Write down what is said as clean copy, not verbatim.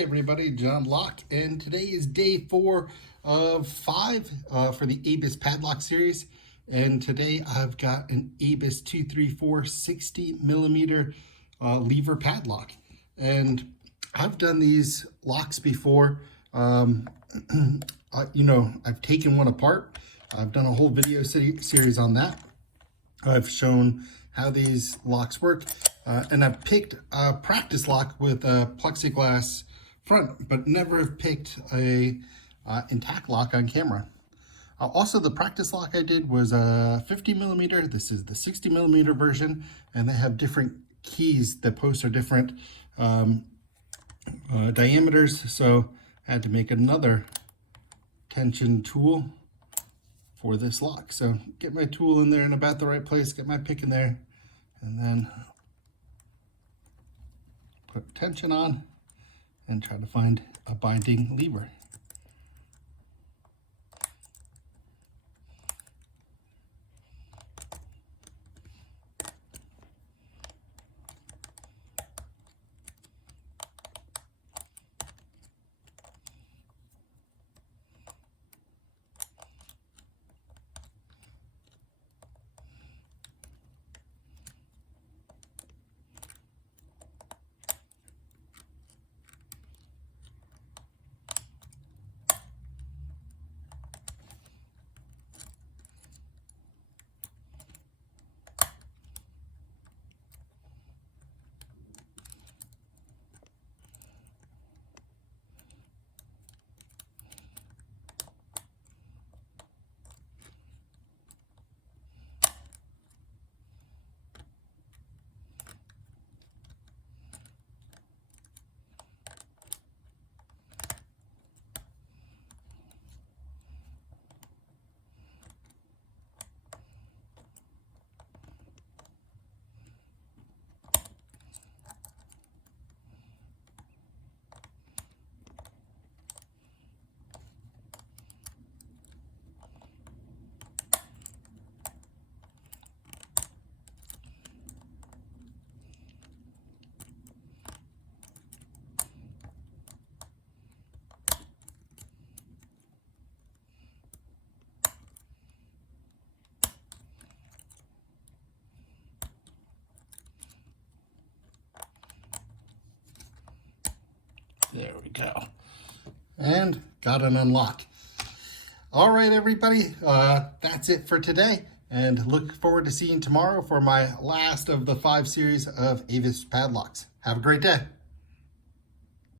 Hi everybody, John Locke, and today is day 4 of 5 for the Abus Padlock series. And today I've got an Abus 234 60 millimeter lever padlock. And I've done these locks before. I've taken one apart. I've done a whole video series on that. I've shown how these locks work, and I've picked a practice lock with a plexiglass front, but never have picked a intact lock on camera. Also, the practice lock I did was a 50 millimeter. This is the 60 millimeter version, and they have different keys. The posts are different diameters, so I had to make another tension tool for this lock. So get my tool in there in about the right place, get my pick in there, and then put tension on and try to find a binding lever. There we go. And got an unlock. All right, everybody, that's it for today. And look forward to seeing you tomorrow for my last of the 5 series of Abus Padlocks. Have a great day.